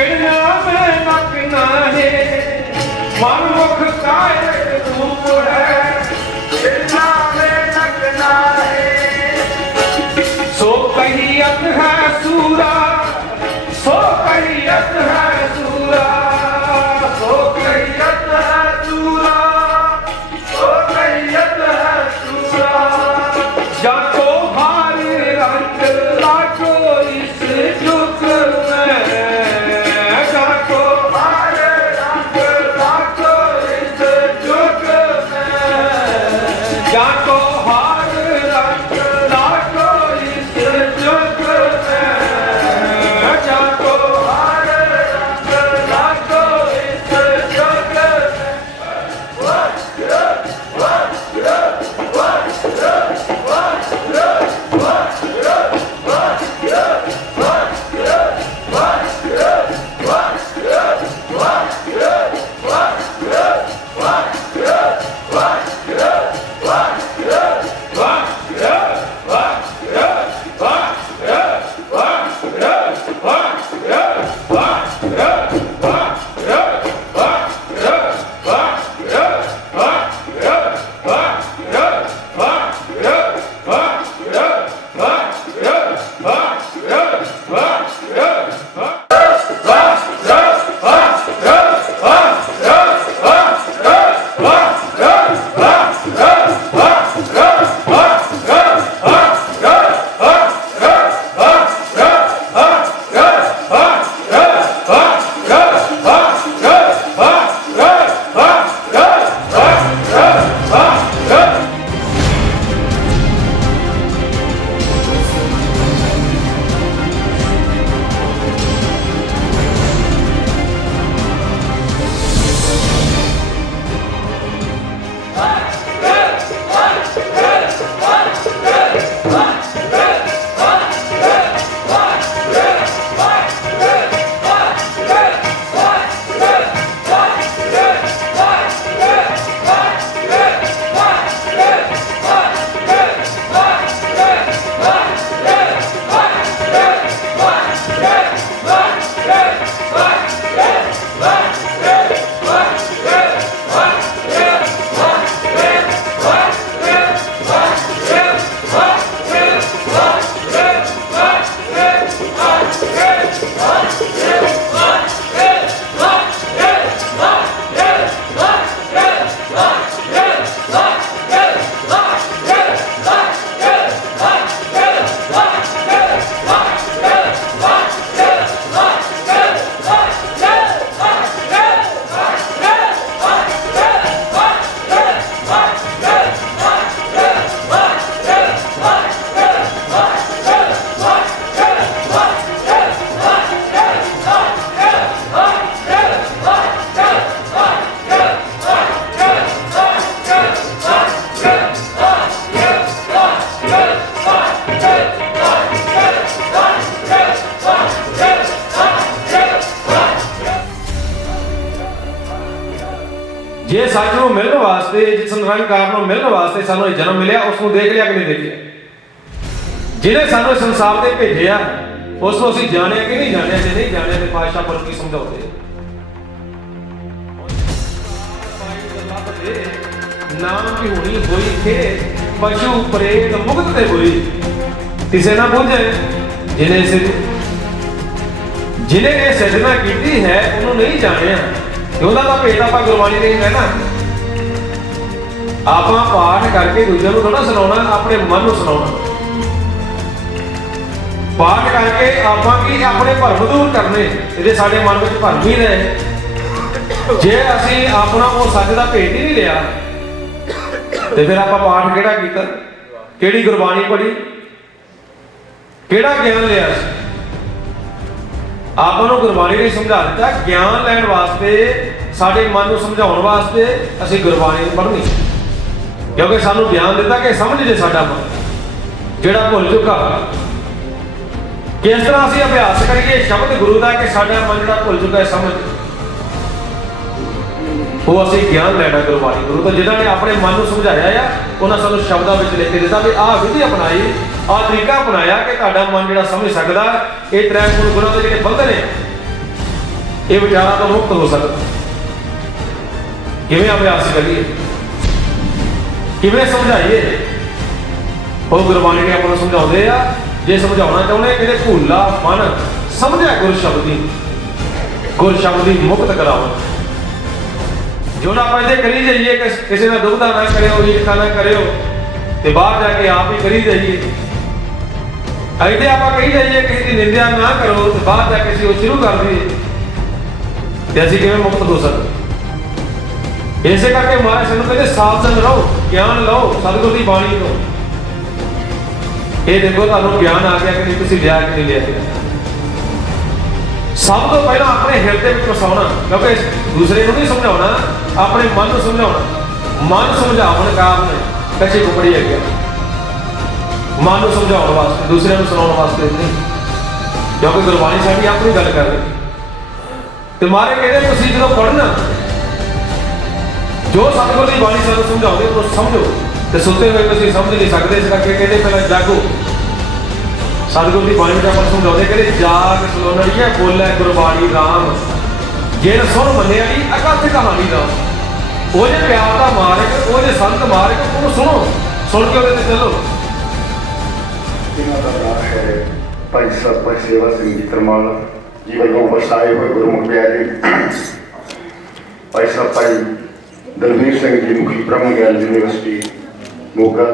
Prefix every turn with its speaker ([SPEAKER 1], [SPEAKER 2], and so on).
[SPEAKER 1] ਬਿਨਾ ਮੈਂ ਮਕਨਾ ਹੈ ਮਨ ਮੁਖ ਕਾਇ ਤੂੰ ਹੈ ਜੇ ਸੱਚ ਨੂੰ ਮਿਲਣ ਵਾਸਤੇ ਜਿਸ ਨਿਰੰਕਾਰ ਨੂੰ ਮਿਲਣ ਵਾਸਤੇ ਸਾਨੂੰ ਇਹ ਜਨਮ ਮਿਲਿਆ, ਉਸ ਨੂੰ ਦੇਖ ਲਿਆ ਕਿ ਨਹੀਂ ਦੇਖਿਆ? ਜਿਹਨੇ ਸਾਨੂੰ ਸੰਸਾਰ ਤੇ ਭੇਜਿਆ, ਉਸ ਨੂੰ ਅਸੀਂ ਜਾਣਿਆ ਕਿ ਨਹੀਂ ਜਾਣਿਆ, ਜੇ ਨਹੀਂ ਜਾਣਿਆ ਤੇ ਪਾਤਸ਼ਾਹ ਪਰ ਕੀ ਸਮਝਾਉਂਦੇ? ਨਾਮ ਕੀ ਹੋਣੀ ਹੋਈ ਖੇ? ਪਸ਼ੂ ਪ੍ਰੇਤ ਮੁਕਤ ਤੇ ਹੋਈ। ਕਿਸੇ ਨਾ ਬੁੱਝੇ ਜਿਹਨੇ ਸਿਰ ਜਿਹਨੇ ਇਹ ਸਿਰਜਣਾ ਕੀਤੀ ਹੈ, ਉਹਨੂੰ ਨਹੀਂ ਜਾਣਿਆ। ਉਹਨਾਂ ਦਾ ਤਾਂ ਭੇਦ ਆਪਾਂ ਗੁਰਬਾਣੀ ਦੇ ਹੀ ਨਾ ਆਪਾਂ ਪਾਠ ਕਰਕੇ ਦੂਜਿਆਂ ਨੂੰ ਥੋੜਾ ਸੁਣਾਉਣਾ, ਆਪਣੇ ਮਨ ਨੂੰ ਸੁਣਾਉਣਾ। ਪਾਠ ਕਰਕੇ ਆਪਾਂ ਕੀ ਆਪਣੇ ਭਰਮ ਦੂਰ ਕਰਨੇ, ਇਹਦੇ ਸਾਡੇ ਮਨ ਵਿੱਚ ਭਰਮ ਹੀ ਰਹੇ। ਜੇ ਅਸੀਂ ਆਪਣਾ ਉਹ ਸੱਚ ਦਾ ਭੇਦ ਹੀ ਨਹੀਂ ਲਿਆ, ਤੇ ਫਿਰ ਆਪਾਂ ਪਾਠ ਕਿਹੜਾ ਕੀਤਾ? ਕਿਹੜੀ ਗੁਰਬਾਣੀ ਪੜ੍ਹੀ? ਕਿਹੜਾ ਗਿਆਨ ਲਿਆ ਸੀ? ਆਪਾਂ ਨੂੰ ਗੁਰਬਾਣੀ ਨੇ ਸਮਝਾ ਦਿੱਤਾ, ਗਿਆਨ ਲੈਣ ਵਾਸਤੇ ਸਾਡੇ ਮਨ ਨੂੰ ਸਮਝਾਉਣ ਵਾਸਤੇ ਅਸੀਂ ਗੁਰਬਾਣੀ ਨੂੰ ਪੜ੍ਹਨੀ। ਕਿਉਂਕਿ ਸਾਨੂੰ ਗਿਆਨ ਦਿੱਤਾ ਕਿ ਸਮਝ ਜੇ ਸਾਡਾ ਮਨ, ਜਿਹੜਾ ਭੁੱਲ ਚੁੱਕਾ। ਕਿਸ ਤਰ੍ਹਾਂ ਅਸੀਂ ਅਭਿਆਸ ਕਰੀਏ, ਸ਼ਬਦ ਗੁਰੂ ਦਾ ਕਿ ਸਾਡਾ ਮਨ ਜਿਹੜਾ ਭੁੱਲ ਚੁੱਕਾ ਹੈ, ਸਮਝ। ਉਹ ਅਸੀਂ ਗਿਆਨ ਲੈਣਾ ਗੁਰਬਾਣੀ ਗੁਰੂ ਤੋਂ ਜਿਨ੍ਹਾਂ ਨੇ ਆਪਣੇ ਮਨ ਨੂੰ ਸਮਝਾਇਆ ਆ, ਉਹਨਾਂ ਸਾਨੂੰ ਸ਼ਬਦਾਂ ਵਿੱਚ ਲਿਖ ਕੇ ਦਿੱਤਾ ਵੀ ਆਹ ਵਿਧੀ ਅਪਣਾਈ, ਆਹ ਤਰੀਕਾ ਅਪਣਾਇਆ ਕਿ ਤੁਹਾਡਾ ਮਨ ਜਿਹੜਾ ਸਮਝ ਸਕਦਾ, ਇਹ ਤ੍ਰੈ ਗੁਣ ਗੁਣਾਂ ਦੇ ਜਿਹੜੇ ਬੰਧਨ ਨੇ, ਇਹ ਵਿਚਾਰਾਂ ਤੋਂ ਮੁਕਤ ਹੋ ਸਕਦਾ। ਕਿਵੇਂ ਅਭਿਆਸ ਕਰੀਏ? ਕਿਵੇਂ ਸਮਝਾਈਏ? ਉਹ ਗੁਰਬਾਣੀ ਨੇ ਆਪਾਂ ਨੂੰ ਸਮਝਾਉਂਦੇ ਆ, ਜੇ ਸਮਝਾਉਣਾ ਚਾਹੁੰਦੇ ਕਿਤੇ ਭੁੱਲਾ ਮਨ ਸਮਝਿਆ ਗੁਰ ਸ਼ਬਦੀ ਗੁਰ ਸ਼ਬਦੀ ਮੁਕਤ ਕਰਾਓ। ਜੋ ਨਾ ਆਪਾਂ ਇਹਦੇ ਕਰੀ ਜਾਈਏ ਕਿ ਕਿਸੇ ਦਾ ਦੁਬਦਾ ਨਾ ਕਰਿਓ, ਈਰਖਾ ਨਾ ਕਰਿਓ, ਤੇ ਬਾਹਰ ਜਾ ਕੇ ਆਪ ਹੀ ਕਰੀ ਜਾਈਏ। ਅਜੇ ਆਪਾਂ ਕਹੀ ਜਾਈਏ, ਕਿਸੇ ਦੀ ਨਿੰਦਿਆ ਨਾ ਕਰੋ, ਤੇ ਬਾਹਰ ਜਾ ਕੇ ਅਸੀਂ ਉਹ ਸ਼ੁਰੂ ਕਰ ਦਈਏ। ਤੇ ਅਸੀਂ ਕਿਵੇਂ ਮੁਕਤ ਹੋ ਸਕਦੇ? ਇਸੇ ਕਰਕੇ ਮਹਾਰਾਜ ਸਾਨੂੰ ਕਹਿੰਦੇ ਸਾਵਧਾਨ ਰਹੋ, ਗਿਆਨ ਲਓ, ਸਤਿਗੁਰ ਦੀ ਬਾਣੀ ਤੋਂ ਇਹ ਦੇਖੋ ਤੁਹਾਨੂੰ ਗਿਆਨ ਆ ਗਿਆ ਕਿ ਨਹੀਂ, ਤੁਸੀਂ ਲਿਆ ਕਿ ਨਹੀਂ ਲਿਆ ਸਭ ਤੋਂ ਪਹਿਲਾਂ ਆਪਣੇ ਹਿਰਦੇ ਵਿੱਚ ਵਸਾਉਣਾ, ਕਿਉਂਕਿ ਦੂਸਰੇ ਨੂੰ ਨਹੀਂ ਸਮਝਾਉਣਾ, ਆਪਣੇ ਮਨ ਨੂੰ ਸਮਝਾਉਣਾ। ਮਨ ਸਮਝਾਉਣ ਕਾਰਨ ਕੱਚੀ ਕੁਪੜੀ ਹੈ ਗਿਆ ਮਨ ਨੂੰ ਸਮਝਾਉਣ ਵਾਸਤੇ, ਦੂਸਰਿਆਂ ਨੂੰ ਸੁਣਾਉਣ ਵਾਸਤੇ ਨਹੀਂ। ਕਿਉਂਕਿ ਗੁਰਬਾਣੀ ਸਾਡੀ ਆਪਣੀ ਗੱਲ ਕਰ ਰਹੀ ਤੇ ਮਾਰੇ ਕਹਿੰਦੇ, ਤੁਸੀਂ ਜਦੋਂ ਪੜ੍ਹਨਾ ਜੋ ਸਤਿਗੁਰ ਦੀ ਬਾਣੀ ਸਾਨੂੰ ਸਮਝਾਉਂਦੇ ਉਹ ਸਮਝੋ। ਤੇ ਸੁੱਤੇ ਹੋਏ ਤੁਸੀਂ ਸਮਝ ਨਹੀਂ ਸਕਦੇ, ਇਸ ਕਰਕੇ ਕਹਿੰਦੇ ਪਹਿਲਾਂ ਜਾਗੋ। ਸਤਿਗੁਰ ਦੀ ਬਾਣੀ ਵਿੱਚ ਆਪਾਂ ਸਮਝਾਉਂਦੇ, ਕਹਿੰਦੇ ਜਾਗ ਸਲੋਨੜੀਏ, ਬੋਲੇ ਗੁਰਬਾਣੀ ਰਾਮ। ਜੇ ਸੁਣ ਮੰਨਿਆ ਦੀ ਅਕਥ ਕਹਾਣੀ ਦਾ। ਉਹ ਜੇ ਪਿਆਰ ਦਾ ਮਾਰਗ ਉਹ ਜੇ ਸੰਤ ਮਾਰਗ ਉਹਨੂੰ ਸੁਣੋ। ਸੁਣ ਕੇ ਉਹਦੇ ਤੇ ਚੱਲੋ।
[SPEAKER 2] ਇਹਨਾਂ ਦਾ ਨਾਮ ਹੈ ਭਾਈ ਸਾਹਿਬ ਸੇਵਾ ਸਿੰਘ ਜੀ ਤਰਮਾਲ ਜੀ ਵੱਲੋਂ ਵਸਾਏ ਹੋਏ ਗੁਰਮੁਖ ਪਿਆਰੇ। ਭਾਈ ਸਾਹਿਬ, ਭਾਈ ਦਲਵੀਰ ਸਿੰਘ ਜੀ ਮੁਖੀ ਬ੍ਰਹਮ ਗਿਆਨ ਯੂਨੀਵਰਸਿਟੀ ਮੋਗਾ